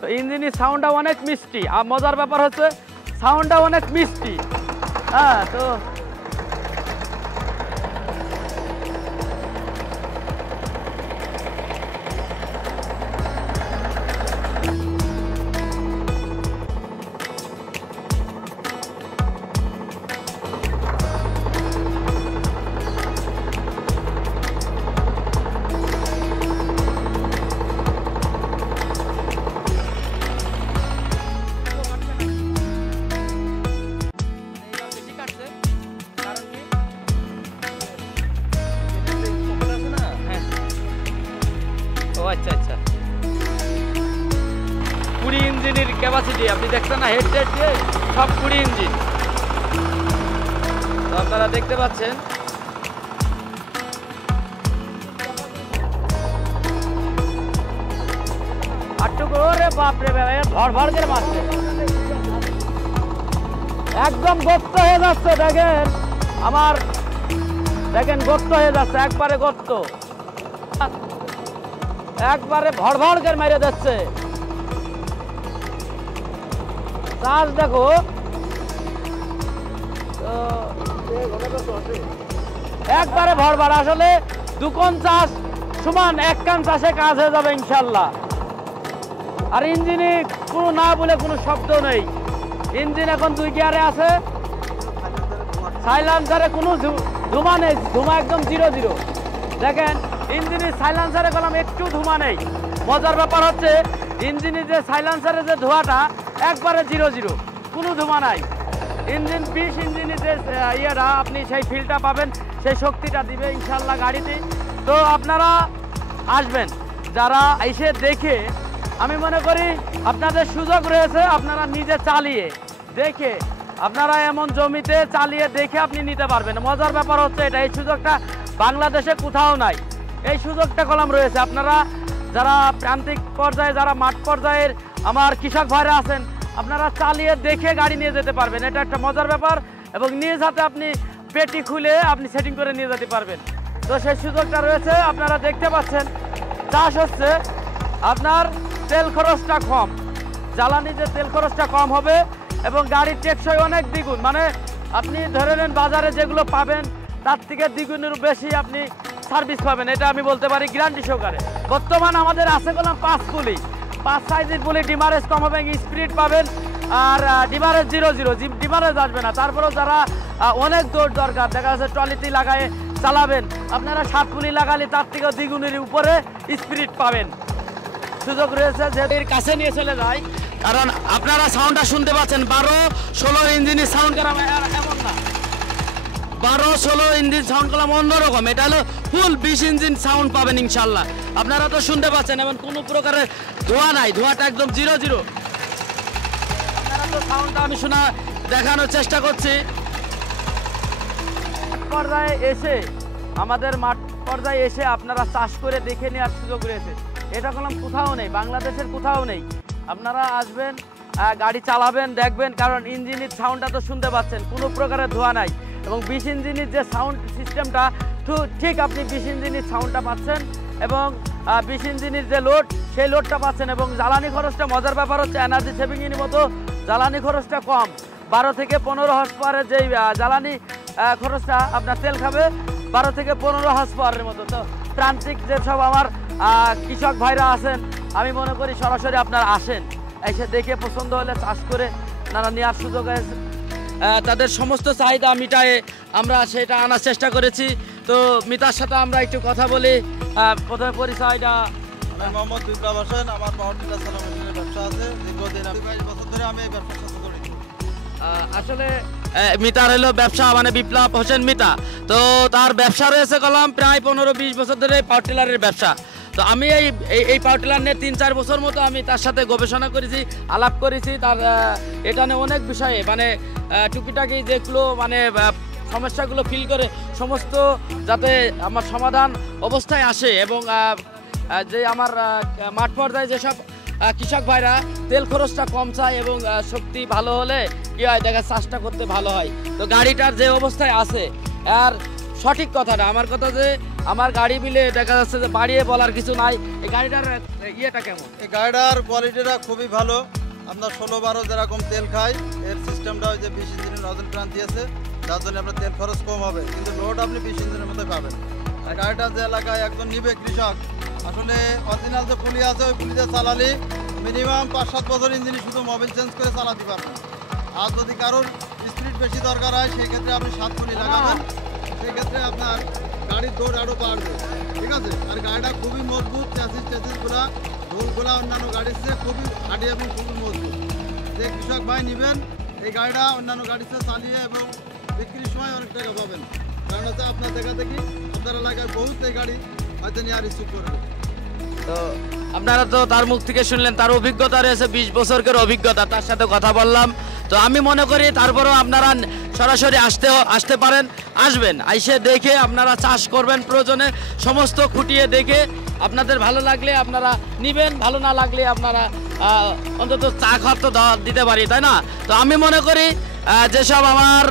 তো ইঞ্জিনের সাউন্ডটা অনেক মিষ্টি, আর মজার ব্যাপার হচ্ছে সাউন্ডটা অনেক মিষ্টি। হ্যাঁ, তো আচ্ছা আচ্ছা, 20 ইঞ্জিনের ক্যাপাসিটি আপনি দেখছেন না, হেড দিয়ে সব 20 ইঞ্জিন। তো আপনারা দেখতে পাচ্ছেন বাপরে ভর ভর করে মারছে, একদম গর্ত হয়ে যাচ্ছে। দেখেন আমার, দেখেন গর্ত হয়ে যাচ্ছে, একবারে গর্ত, একবারে ভর ভর করে মেরে যাচ্ছে। চাষ দেখো, একবারে ভর ভর, আসলে দুকোন চাষ সমান এক কান চাষে কাজ হয়ে যাবে ইনশাল্লাহ। আর ইঞ্জিনে কোনো না বলে কোনো শব্দ নেই, ইঞ্জিন এখন 2 গিয়ারে আছে, সাইলেন্সারে কোনো ধুমা নেই, ধুমা একদম 0 দেখেন ইঞ্জিনের সাইলেন্সারে কলম একটু ধুমা নেই। মজার ব্যাপার হচ্ছে ইঞ্জিনের যে সাইলেন্সারে যে ধোঁয়াটা একবারে 0 কোনো ধুমা নাই। ইঞ্জিন 20 ইঞ্জিনের যে ইয়েটা আপনি সেই ফিলটা পাবেন, সেই শক্তিটা দিবে ইনশাল্লাহ গাড়িতে। তো আপনারা আসবেন, যারা এসে দেখে, আমি মনে করি আপনাদের সুযোগ রয়েছে, আপনারা নিজে চালিয়ে দেখে, আপনারা এমন জমিতে চালিয়ে দেখে আপনি নিতে পারবেন। মজার ব্যাপার হচ্ছে এটা, এই সুযোগটা বাংলাদেশে কোথাও নাই, এই সুযোগটা কলম রয়েছে। আপনারা যারা প্রান্তিক পর্যায়ে, যারা মাঠ পর্যায়ের আমার কৃষক ভাইরা আছেন, আপনারা চালিয়ে দেখে গাড়ি নিয়ে যেতে পারবেন, এটা একটা মজার ব্যাপার। এবং নিজ হাতে আপনি পেটি খুলে আপনি সেটিং করে নিয়ে যেতে পারবেন। তো সেই সুযোগটা রয়েছে, আপনারা দেখতে পাচ্ছেন। চাষ হচ্ছে আপনার তেল খরচটা কম, জ্বালানি যে তেল খরচটা কম হবে এবং গাড়ির টেকসই অনেক দ্বিগুণ, মানে আপনি ধরে নেন বাজারে যেগুলো পাবেন তার থেকে দ্বিগুণের বেশি আপনি সার্ভিস পাবেন, এটা আমি বলতে পারি গ্যারান্টি সহকারে। বর্তমান আমাদের আছে বললাম 5 পুলি, 5 সাইজের পুলি, ডিমারেজ কম হবে, স্পিড পাবেন, আর ডিমারেজ 0 ডিমারেজ আসবে না। তারপরেও যারা অনেক দৌড় দরকার, দেখা যাচ্ছে ট্রলিতে লাগায় চালাবেন, আপনারা 7 পুলি লাগালে তার থেকেও দ্বিগুণের উপরে স্পিড পাবেন। সুযোগ রয়েছে যে এর কাছে নিয়ে চলে যায়, কারণ আপনারা সাউন্ডটা শুনতে পাচ্ছেন, 12-16 ইঞ্জিনের সাউন্ড করা এমন না, 12-16 ইঞ্জিন সাউন্ড করলাম অন্যরকম, এটা হলো ফুল 20 ইঞ্জিন সাউন্ড পাবেন ইনশাল্লাহ। আপনারা তো শুনতে পাচ্ছেন, এমন কোনো প্রকারের ধোঁয়া নাই, ধোঁয়াটা একদম 0 আপনারা তো সাউন্ডটা আমি শোনা দেখানোর চেষ্টা করছি। পর্যায়ে এসে, আমাদের মাঠ পর্যায়ে এসে আপনারা চাষ করে দেখে নেওয়ার সুযোগ রয়েছে, এটা কলম কোথাও নেই, বাংলাদেশের কোথাও নেই। আপনারা আসবেন, গাড়ি চালাবেন, দেখবেন, কারণ ইঞ্জিনের সাউন্ডটা তো শুনতে পাচ্ছেন, কোনো প্রকারের ধোঁয়া নাই। এবং 20 ইঞ্জিনের যে সাউন্ড সিস্টেমটা, ঠিক আপনি 20 ইঞ্জিনের সাউন্ডটা পাচ্ছেন, এবং 20 ইঞ্জিনের যে লোড, সেই লোডটা পাচ্ছেন। এবং জ্বালানি খরচটা, মজার ব্যাপার হচ্ছে এনার্জি সেভিংয়ের মতো জ্বালানি খরচটা কম, 12 থেকে 15 হর্স পাওয়ারের যেই জ্বালানি খরচটা আপনার তেল খাবে 12 থেকে 15 হর্স পাওয়ারের মতো। তো প্রান্তিক যেসব আমার কৃষক ভাইরা আছেন, আমি মনে করি সরাসরি আপনারা আসেন, এসে দেখে পছন্দ হলে চাষ করে নানা নেওয়ার সুযোগ আছে। তাদের সমস্ত চাহিদা মিটায়ে আমরা সেটা আনার চেষ্টা করেছি। তো মিতার সাথে আমরা একটু কথা বলি। প্রথমে পরিচয়টা, আমি মোহাম্মদ বিপ্লব হোসেন, আমার পাওয়ার টিলার মেশিনের ব্যবসা আছে, দীর্ঘদিন 22 বছর ধরে আমি এই ব্যবসার সাথে জড়িত। আসলে মিতার হলো ব্যবসা, মানে বিপ্লব হোসেন মিতা, তো তার ব্যবসা রয়েছে কলম প্রায় 15-20 বছর ধরে পাওয়ার টিলারের ব্যবসা। তো আমি এই পাওয়ার টিলার নিয়ে 3-4 বছর মতো আমি তার সাথে গবেষণা করেছি, আলাপ করেছি, তার এটা নিয়ে অনেক বিষয়ে, মানে টুকিটাকি যেগুলো মানে সমস্যাগুলো ফিল করে সমস্ত যাতে আমার সমাধান অবস্থায় আসে। এবং যে আমার মাঠ পর্যায়ে যেসব কৃষক ভাইরা তেল খরচটা কম চায় এবং শক্তি ভালো হলে কি হয়, দেখা চাষটা করতে ভালো হয়। তো গাড়িটার যে অবস্থায় আছে আর সঠিক কথা না, আমার কথা যে আমার গাড়ি মিলে দেখা যাচ্ছে যে বাড়িয়ে বলার কিছু নাই। এই গাড়িটার ইয়েটা কেমন? এই গাড়িটার কোয়ালিটিটা খুবই ভালো। আপনার 16-12 যেরকম তেল খায়, এর সিস্টেমটা ওই যে 20 ইঞ্জিনের নজল প্রাণ দিয়েছে, যার জন্য আপনার তেল খরচ কম হবে, কিন্তু লোড আপনি 20 ইঞ্জিনের মতো পাবেন। আর গাড়িটা যে এলাকায় একজন নিবে কৃষক, আসলে অরিজিনাল যে পুলি আছে ওই পুলিতে চালালে মিনিমাম 5-7 বছর ইঞ্জিনে শুধু মোবিল চেঞ্জ করে চালাতে পারবেন। আর যদি কারোর স্পিড বেশি দরকার হয় সেই ক্ষেত্রে আপনি 7 পুলি লাগাবেন, সেই ক্ষেত্রে আপনার গাড়ির দৌড় আরও বাড়বে। ঠিক আছে, আর গাড়িটা খুবই মজবুত, চ্যাসিসগুলা ঢোলগুলা অন্যান্য গাড়ির চেয়ে খুবই হাঁটি এবং খুবই মজবুত। যে কৃষক ভাই নেবেন এই গাড়িটা অন্যান্য গাড়ির চেয়ে চালিয়ে এবং বিক্রির সময় অনেক টাকা পাবেন। কারণ হচ্ছে আপনার দেখা দেখি আপনার এলাকায় বহুত এই গাড়ি হয়তো নিয়ে আর রিসিভ করবে। তো আপনারা তো তার মুখ থেকে শুনলেন, তার অভিজ্ঞতা রয়েছে 20 বছরের অভিজ্ঞতা, তার সাথে কথা বললাম। তো আমি মনে করি তারপরেও আপনারা সরাসরি আসতে পারেন, আসবেন, আইসে দেখে আপনারা চাষ করবেন, প্রয়োজনে সমস্ত খুঁটিয়ে দেখে আপনাদের ভালো লাগলে আপনারা নিবেন, ভালো না লাগলে আপনারা অন্তত চা খাওয়ার তো দিতে পারি, তাই না? তো আমি মনে করি যেসব আমার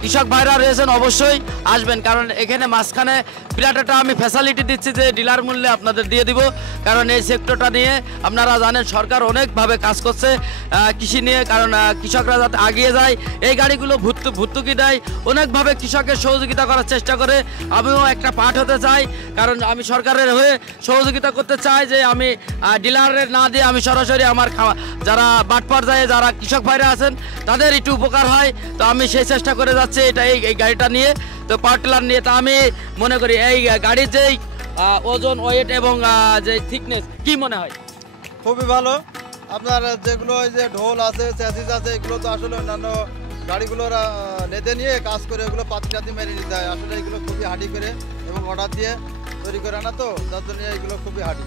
কৃষক ভাইরা রয়েছেন অবশ্যই আসবেন, কারণ এখানে মাঝখানে বিরাট একটা আমি ফ্যাসিলিটি দিচ্ছি যে ডিলার মূল্যে আপনাদের দিয়ে দিব। কারণ এই সেক্টরটা নিয়ে আপনারা জানেন সরকার অনেকভাবে কাজ করছে কৃষি নিয়ে, কারণ কৃষকরা যাতে এগিয়ে যায়, এই গাড়িগুলো ভর্তুকি দেয়, অনেকভাবে কৃষকের সহযোগিতা করার চেষ্টা করে। আমিও একটা পার্ট হতে চাই, কারণ আমি সরকারের হয়ে সহযোগিতা করতে চাই যে আমি ডিলারের না দিয়ে আমি সরাসরি আমার যারা বাট পর্যায়ে যারা কৃষক ভাইরা আছেন তাদের একটু উপকার হয়। তো আমি সেই চেষ্টা করে যাচ্ছি এটা এই গাড়িটা নিয়ে, তো পাওয়ার টিলার নিয়ে। তো আমি মনে করি এই গাড়ির যেই ওজন, ওয়েট এবং যে থিকনেস, কি মনে হয়? খুবই ভালো। আপনার যেগুলো ওই যে ঢোল আছে, চ্যাসিস আছে, এগুলো তো আসলে অন্যান্য গাড়িগুলোর নেতে নিয়ে কাজ করে এগুলো পাতি মেরে নিতে হয়। আসলে এগুলো খুবই হাঁটি করে এবং অর্ডার দিয়ে তৈরি করে না, তো যার জন্য এগুলো খুবই হাঁটি।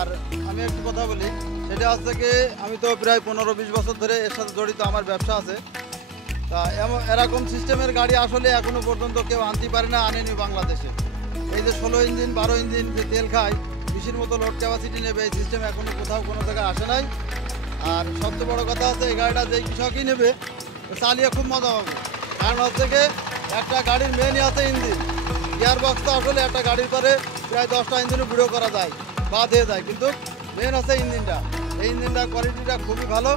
আর আমি একটু কথা বলি, সেটা হচ্ছে কি আমি তো প্রায় 15-20 বছর ধরে এর সাথে জড়িত, আমার ব্যবসা আছে। তা এরকম সিস্টেমের গাড়ি আসলে এখনো পর্যন্ত কেউ আনতে পারে না, আনেনি বাংলাদেশে। এই যে 16 ইঞ্জিন 12 ইঞ্জিন যে তেল খায়, 20-এর মতো লোড ক্যাপাসিটি নেবে, এই সিস্টেম এখনো কোথাও কোনো জায়গায় আসে নাই। আর সবচেয়ে বড় কথা হচ্ছে এই গাড়িটা যেই কৃষকই নেবে চালিয়ে খুব মজা হবে। কারণ হচ্ছে কি একটা গাড়ির মেনই আছে ইঞ্জিন, গিয়ার বক্স তো আসলে একটা গাড়ির পরে প্রায় 10টা ইঞ্জিনও ভিডিও করা যায়, বাদ হয়ে যায়, কিন্তু মেন হচ্ছে ইঞ্জিনটা। এই ইঞ্জিনটার কোয়ালিটিটা খুবই ভালো,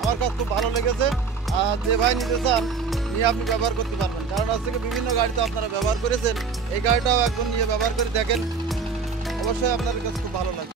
আমার কাছে খুব ভালো লেগেছে। আর যে ভাই নিতে চান নিয়ে আপনি ব্যবহার করতে পারবেন, কারণ আজ থেকে বিভিন্ন গাড়ি তো আপনারা ব্যবহার করেছেন, এই গাড়িটাও একজন নিয়ে ব্যবহার করে দেখেন, অবশ্যই আপনার কাছে খুব ভালো লাগবে।